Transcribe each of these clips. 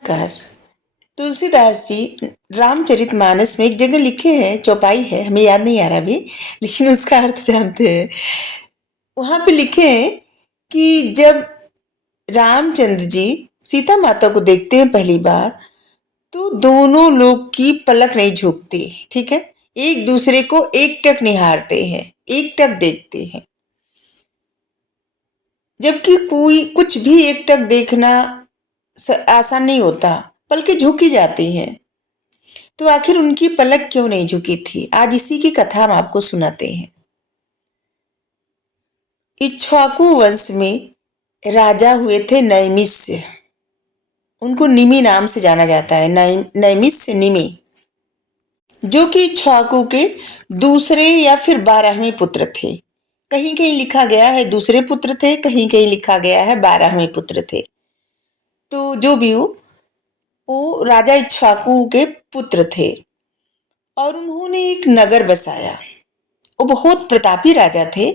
नमस्कार। तुलसीदास जी रामचरितमानस में एक जगह लिखे हैं, चौपाई है, हमें याद नहीं आ रहा अभी, लेकिन उसका अर्थ जानते हैं। वहां पे लिखे हैं कि जब रामचंद्र जी सीता माता को देखते हैं पहली बार, तो दोनों लोग की पलक नहीं झुकती। ठीक है, एक दूसरे को एकटक निहारते हैं, एकटक देखते हैं। जबकि कोई कुछ भी एकटक देखना आसान नहीं होता, पलकें झुकी जाती हैं। तो आखिर उनकी पलक क्यों नहीं झुकी थी? आज इसी की कथा हम आपको सुनाते हैं। इक्ष्वाकु वंश में राजा हुए थे नैमिष्य। उनको निमि नाम से जाना जाता है, नैमिष्य निमि, जो कि इक्ष्वाकु के दूसरे या फिर 12वें पुत्र थे। कहीं कहीं लिखा गया है दूसरे पुत्र थे, कहीं कहीं लिखा गया है 12वें पुत्र थे। तो जो भी हो, वो राजा इक्ष्वाकु के पुत्र थे और उन्होंने एक नगर बसाया। वो बहुत प्रतापी राजा थे।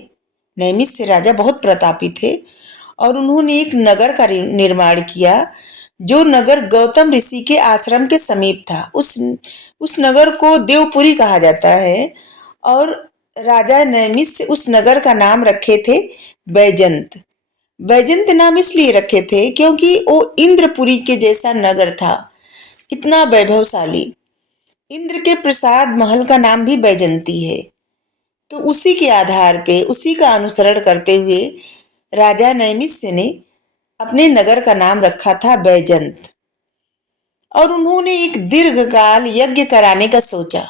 नैमिष्य राजा बहुत प्रतापी थे और उन्होंने एक नगर का निर्माण किया, जो नगर गौतम ऋषि के आश्रम के समीप था। उस नगर को देवपुरी कहा जाता है और राजा नैमिष्य उस नगर का नाम रखे थे बैजंत। बैजंत नाम इसलिए रखे थे क्योंकि वो इंद्रपुरी के जैसा नगर था, इतना वैभवशाली। इंद्र के प्रसाद महल का नाम भी बैजंती है। तो उसी के आधार पे, उसी का अनुसरण करते हुए राजा नैमिष्य ने अपने नगर का नाम रखा था बैजंत। और उन्होंने एक दीर्घकाल यज्ञ कराने का सोचा।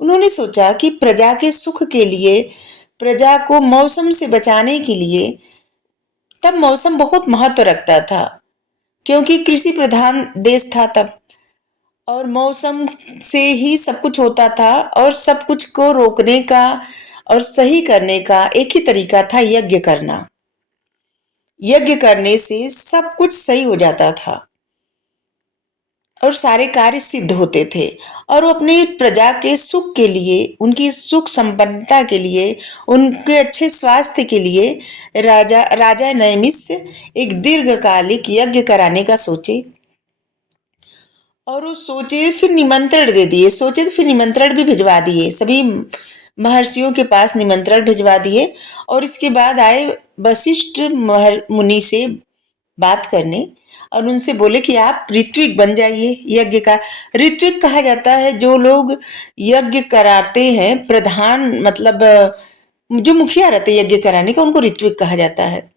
उन्होंने सोचा कि प्रजा के सुख के लिए, प्रजा को मौसम से बचाने के लिए, तब मौसम बहुत महत्व रखता था क्योंकि कृषि प्रधान देश था तब, और मौसम से ही सब कुछ होता था और सब कुछ को रोकने का और सही करने का एक ही तरीका था, यज्ञ करना। यज्ञ करने से सब कुछ सही हो जाता था और सारे कार्य सिद्ध होते थे। और वो अपने प्रजा के सुख के लिए, उनकी सुख संपन्नता के लिए, उनके अच्छे स्वास्थ्य के लिए राजा नैमिष्य एक दीर्घकालिक यज्ञ कराने का सोचे। और वो सोचे फिर निमंत्रण दे दिए, सोचे तो फिर निमंत्रण भी भिजवा दिए, सभी महर्षियों के पास निमंत्रण भिजवा दिए। और इसके बाद आए वशिष्ठ मुनि से बात करने और उनसे बोले कि आप ऋत्विक बन जाइए। यज्ञ का ऋत्विक कहा जाता है जो लोग यज्ञ कराते हैं, प्रधान मतलब जो मुखिया रहते यज्ञ कराने का, उनको ऋत्विक कहा जाता है।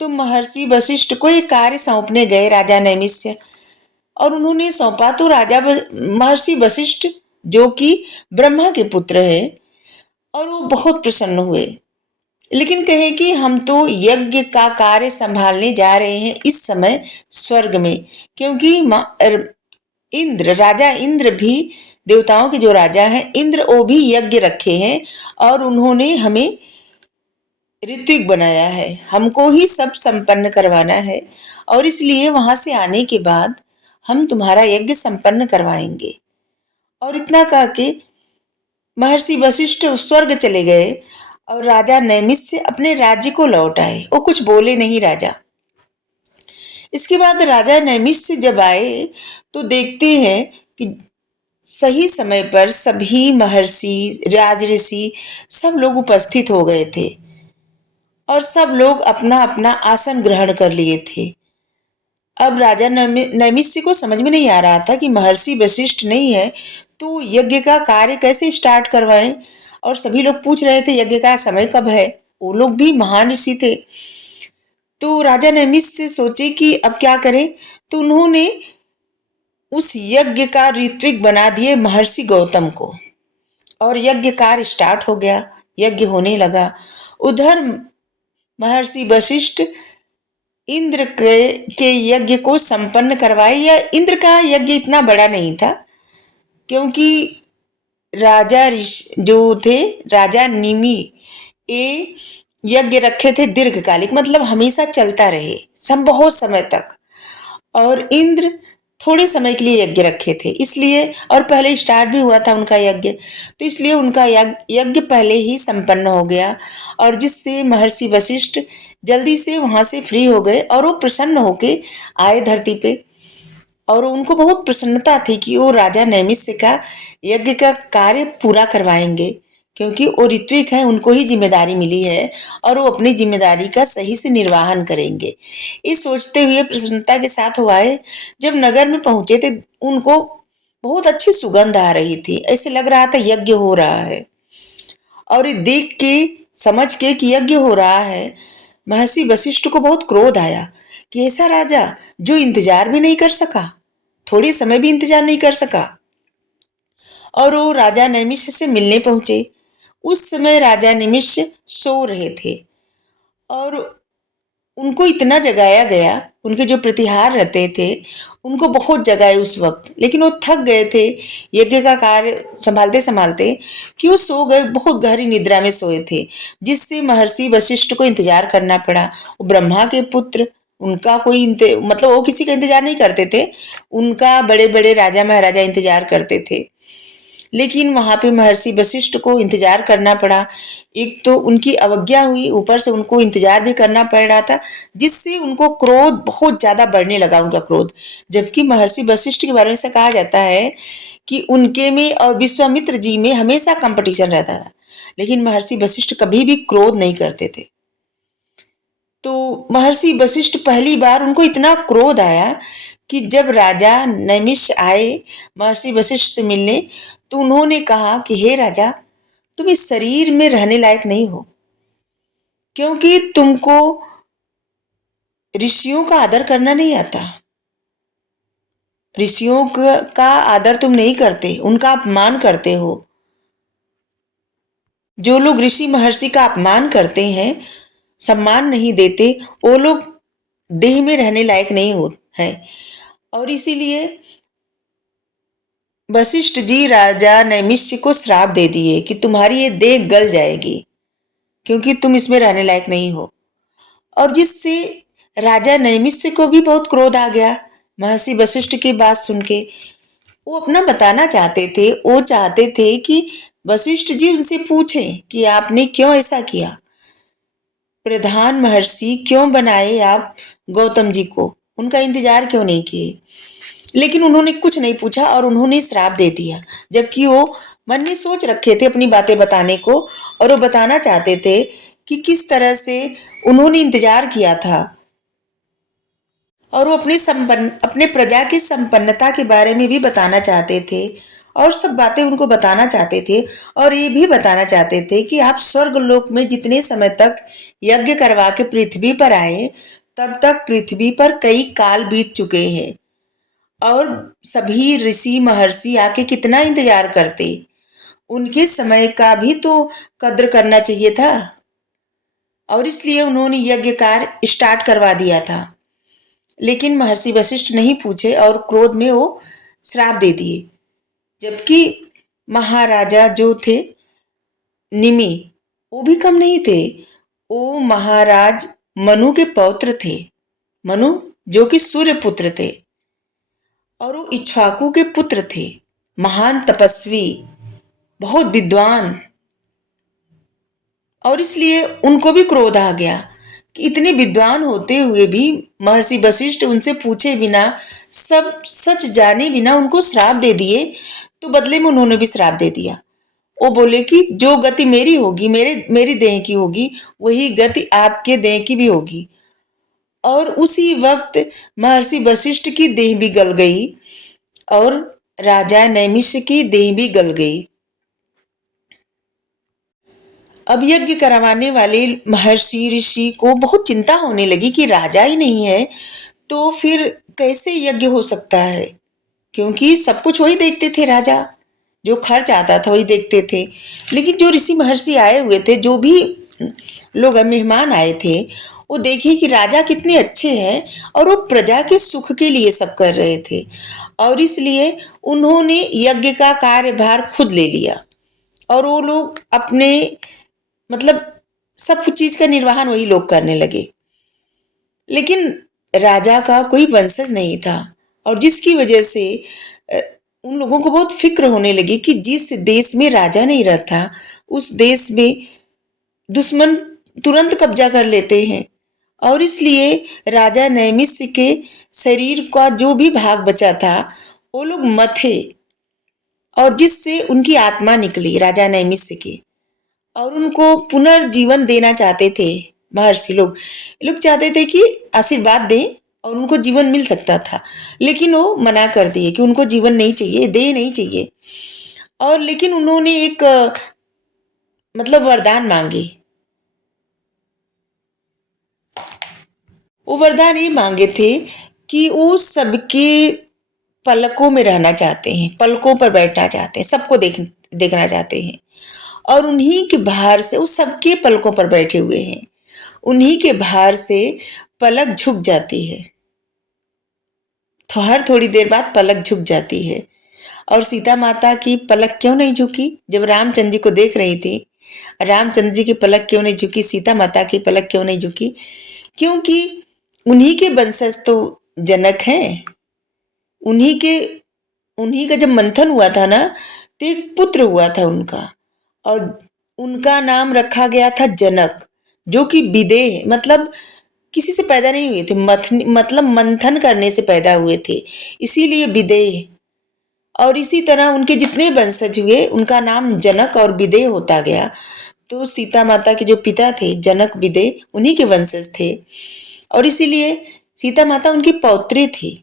तो महर्षि वशिष्ठ को एक कार्य सौंपने गए राजा नैमिष्य, और उन्होंने सौंपा तो महर्षि वशिष्ठ, जो कि ब्रह्मा के पुत्र है, और वो बहुत प्रसन्न हुए। लेकिन कहे कि हम तो यज्ञ का कार्य संभालने जा रहे हैं इस समय स्वर्ग में, क्योंकि राजा इंद्र भी, देवताओं के जो राजा हैं इंद्र, वो भी यज्ञ रखे हैं और उन्होंने हमें ऋत्विक बनाया है, हमको ही सब संपन्न करवाना है, और इसलिए वहां से आने के बाद हम तुम्हारा यज्ञ संपन्न करवाएंगे। और इतना कह के महर्षि वशिष्ठ स्वर्ग चले गए और राजा नैमिष्य अपने राज्य को लौट आए। वो कुछ बोले नहीं राजा। इसके बाद राजा नैमिष्य जब आए तो देखते हैं कि सही समय पर सभी महर्षि, राजऋषि सब लोग उपस्थित हो गए थे और सब लोग अपना अपना आसन ग्रहण कर लिए थे। अब राजा नैमिष्य को समझ में नहीं आ रहा था कि महर्षि वशिष्ठ नहीं है तो यज्ञ का कार्य कैसे स्टार्ट करवाएं। और सभी लोग पूछ रहे थे यज्ञ का समय कब है, वो लोग भी महान ऋषि थे। तो राजा नैमिष्य सोचे कि अब क्या करें, तो उन्होंने उस यज्ञ का ऋत्विक बना दिए महर्षि गौतम को, और यज्ञ कार्य स्टार्ट हो गया, यज्ञ होने लगा। उधर महर्षि वशिष्ठ इंद्र के यज्ञ को संपन्न करवाए। या इंद्र का यज्ञ इतना बड़ा नहीं था क्योंकि राजा जो थे, राजा निमि, ये यज्ञ रखे थे दीर्घकालिक, मतलब हमेशा चलता रहे, सब बहुत समय तक। और इंद्र थोड़े समय के लिए यज्ञ रखे थे, इसलिए, और पहले स्टार्ट भी हुआ था उनका यज्ञ, तो इसलिए उनका यज्ञ पहले ही संपन्न हो गया। और जिससे महर्षि वशिष्ठ जल्दी से वहां से फ्री हो गए और वो प्रसन्न होके आए धरती पे। और उनको बहुत प्रसन्नता थी कि वो राजा नैमिष्य का यज्ञ का कार्य पूरा करवाएंगे, क्योंकि वो ऋत्विक है, उनको ही जिम्मेदारी मिली है और वो अपनी जिम्मेदारी का सही से निर्वहन करेंगे। इस सोचते हुए प्रसन्नता के साथ वो आए। जब नगर में पहुंचे थे, उनको बहुत अच्छी सुगंध आ रही थी, ऐसे लग रहा था यज्ञ हो रहा है। और ये देख के, समझ के कि यज्ञ हो रहा है, महर्षि वशिष्ठ को बहुत क्रोध आया कि ऐसा राजा जो इंतजार भी नहीं कर सका, थोड़ी समय भी इंतजार नहीं कर सका। और वो राजा नैमिष्य से मिलने पहुंचे। उस समय राजा नैमिष्य सो रहे थे और उनको इतना जगाया गया, उनके जो प्रतिहार रहते थे उनको बहुत जगाए उस वक्त, लेकिन वो थक गए थे यज्ञ का कार्य संभालते संभालते कि वो सो गए, बहुत गहरी निद्रा में सोए थे, जिससे महर्षि वशिष्ठ को इंतजार करना पड़ा। वो ब्रह्मा के पुत्र, उनका कोई मतलब वो किसी का इंतजार नहीं करते थे, उनका बड़े बड़े राजा महाराजा इंतजार करते थे, लेकिन वहां पे महर्षि वशिष्ठ को इंतजार करना पड़ा। एक तो उनकी अवज्ञा हुई, ऊपर से उनको इंतजार भी करना पड़ रहा था, जिससे उनको क्रोध बहुत ज्यादा बढ़ने लगा, उनका क्रोध। जबकि महर्षि वशिष्ठ के बारे में ऐसा कहा जाता है कि उनके में और विश्वामित्र जी में हमेशा कंपटीशन रहता था, लेकिन महर्षि वशिष्ठ कभी भी क्रोध नहीं करते थे। तो महर्षि वशिष्ठ पहली बार उनको इतना क्रोध आया कि जब राजा नैमिष आए महर्षि वशिष्ठ से मिलने, तो उन्होंने कहा कि हे राजा, तुम इस शरीर में रहने लायक नहीं हो, क्योंकि तुमको ऋषियों का आदर करना नहीं आता। ऋषियों का आदर तुम नहीं करते, उनका अपमान करते हो। जो लोग ऋषि महर्षि का अपमान करते हैं, सम्मान नहीं देते, वो लोग देह में रहने लायक नहीं हो हैं। और इसीलिए वशिष्ठ जी राजा नैमिष्य को श्राप दे दिए कि तुम्हारी ये देह गल जाएगी, क्योंकि तुम इसमें रहने लायक नहीं हो। और जिससे राजा नैमिष्य को भी बहुत क्रोध आ गया महर्षि वशिष्ठ की बात सुन के। वो अपना बताना चाहते थे, वो चाहते थे कि वशिष्ठ जी उनसे पूछें कि आपने क्यों ऐसा किया, प्रधान महर्षि क्यों बनाए आप गौतम जी को, उनका इंतजार क्यों नहीं किए। लेकिन उन्होंने कुछ नहीं पूछा और उन्होंने श्राप दे दिया, जबकि वो मन में सोच रखे थे अपनी बातें बताने को, और वो बताना चाहते थे कि किस तरह से उन्होंने इंतजार किया था, और वो अपने प्रजा की संपन्नता के बारे में भी बताना चाहते थे, और सब बातें उनको बताना चाहते थे। और ये भी बताना चाहते थे कि आप स्वर्ग लोक में जितने समय तक यज्ञ करवा के पृथ्वी पर आए, तब तक पृथ्वी पर कई काल बीत चुके हैं, और सभी ऋषि महर्षि आके कितना इंतजार करते, उनके समय का भी तो कद्र करना चाहिए था। और इसलिए उन्होंने यज्ञ कार्य स्टार्ट करवा दिया था। लेकिन महर्षि वशिष्ठ नहीं पूछे और क्रोध में वो श्राप दे दिए। जबकि महाराजा जो थे निमि, वो भी कम नहीं थे, वो महाराज मनु के पौत्र थे। मनु जो कि सूर्य पुत्र थे, और वो इक्ष्वाकु के पुत्र थे, महान तपस्वी, बहुत विद्वान। और इसलिए उनको भी क्रोध आ गया कि इतने विद्वान होते हुए भी महर्षि वशिष्ठ उनसे पूछे बिना, सब सच जाने बिना उनको श्राप दे दिए। तो बदले में उन्होंने भी श्राप दे दिया। वो बोले कि जो गति मेरी होगी, मेरी देह की होगी, वही गति आपके देह की भी होगी। और उसी वक्त महर्षि वशिष्ठ की देह भी गल गई और राजा नैमिष्य की देह भी गल गई। अब यज्ञ करवाने वाले महर्षि ऋषि को बहुत चिंता होने लगी कि राजा ही नहीं है तो फिर कैसे यज्ञ हो सकता है, क्योंकि सब कुछ वही देखते थे, राजा जो खर्च आता था वही देखते थे। लेकिन जो ऋषि महर्षि आए हुए थे, जो भी लोग मेहमान आए थे, वो देखे कि राजा कितने अच्छे हैं और वो प्रजा के सुख के लिए सब कर रहे थे, और इसलिए उन्होंने यज्ञ का कार्यभार खुद ले लिया। और वो लोग अपने मतलब सब कुछ चीज का निर्वहन वही लोग करने लगे। लेकिन राजा का कोई वंशज नहीं था, और जिसकी वजह से उन लोगों को बहुत फिक्र होने लगी कि जिस देश में राजा नहीं रहता, उस देश में दुश्मन तुरंत कब्जा कर लेते हैं, और इसलिए राजा नैमिष के शरीर का जो भी भाग बचा था वो लोग मथे, और जिससे उनकी आत्मा निकली राजा नैमिष की, और उनको पुनर्जीवन देना चाहते थे महर्षि लोग। ये लोग चाहते थे कि आशीर्वाद दें और उनको जीवन मिल सकता था, लेकिन वो मना कर दिए कि उनको जीवन नहीं चाहिए, देह नहीं चाहिए। और लेकिन उन्होंने एक मतलब वरदान मांगे। वो वरदान ये मांगे थे कि वो सबके पलकों में रहना चाहते हैं, पलकों पर बैठना चाहते हैं, सबको देखना चाहते हैं। और उन्हीं के भार से वो सबके पलकों पर बैठे हुए हैं, उन्हीं के भार से पलक झुक जाती है। तो हर थोड़ी देर बाद पलक झुक जाती है। और सीता माता की पलक क्यों नहीं झुकी जब रामचंद्र जी को देख रही थी? रामचंद्र जी की पलक क्यों नहीं झुकी, सीता माता की पलक क्यों नहीं झुकी? क्योंकि उन्हीं के वंशज तो जनक हैं। उन्हीं का जब मंथन हुआ था ना, तो एक पुत्र हुआ था उनका, और उनका नाम रखा गया था जनक, जो कि विदेह मतलब किसी से पैदा नहीं हुए थे, मतलब मंथन करने से पैदा हुए थे, इसीलिए विदेह। और इसी तरह उनके जितने वंशज हुए उनका नाम जनक और विदेह होता गया। तो सीता माता के जो पिता थे जनक विदेह, उन्हीं के वंशज थे, और इसीलिए सीता माता उनकी पौत्री थी।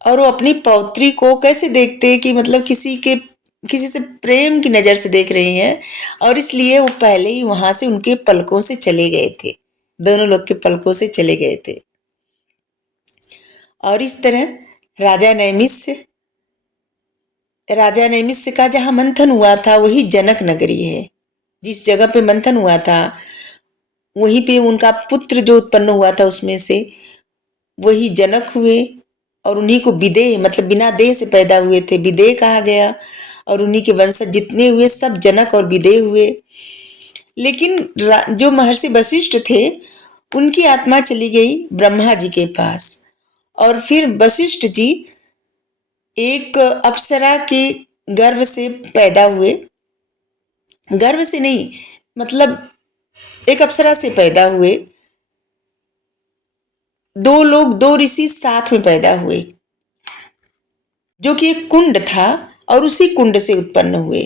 और वो अपनी पौत्री को कैसे देखते कि मतलब किसी से प्रेम की नज़र से देख रही हैं, और इसलिए वो पहले ही वहां से उनके पलकों से चले गए थे, दोनों लोग के पलकों से चले गए थे। और इस तरह राजा नैमिष का जहाँ मंथन हुआ था वही जनक नगरी है। जिस जगह पे मंथन हुआ था वहीं पे उनका पुत्र जो उत्पन्न हुआ था उसमें से वही जनक हुए, और उन्हीं को विदेह मतलब बिना देह से पैदा हुए थे, विदेह कहा गया। और उन्हीं के वंशज जितने हुए सब जनक और विदेह हुए। लेकिन जो महर्षि वशिष्ठ थे उनकी आत्मा चली गई ब्रह्मा जी के पास, और फिर वशिष्ठ जी एक अप्सरा के गर्भ से पैदा हुए। गर्भ से नहीं, मतलब एक अप्सरा से पैदा हुए। दो ऋषि साथ में पैदा हुए, जो कि एक कुंड था, और उसी कुंड से उत्पन्न हुए।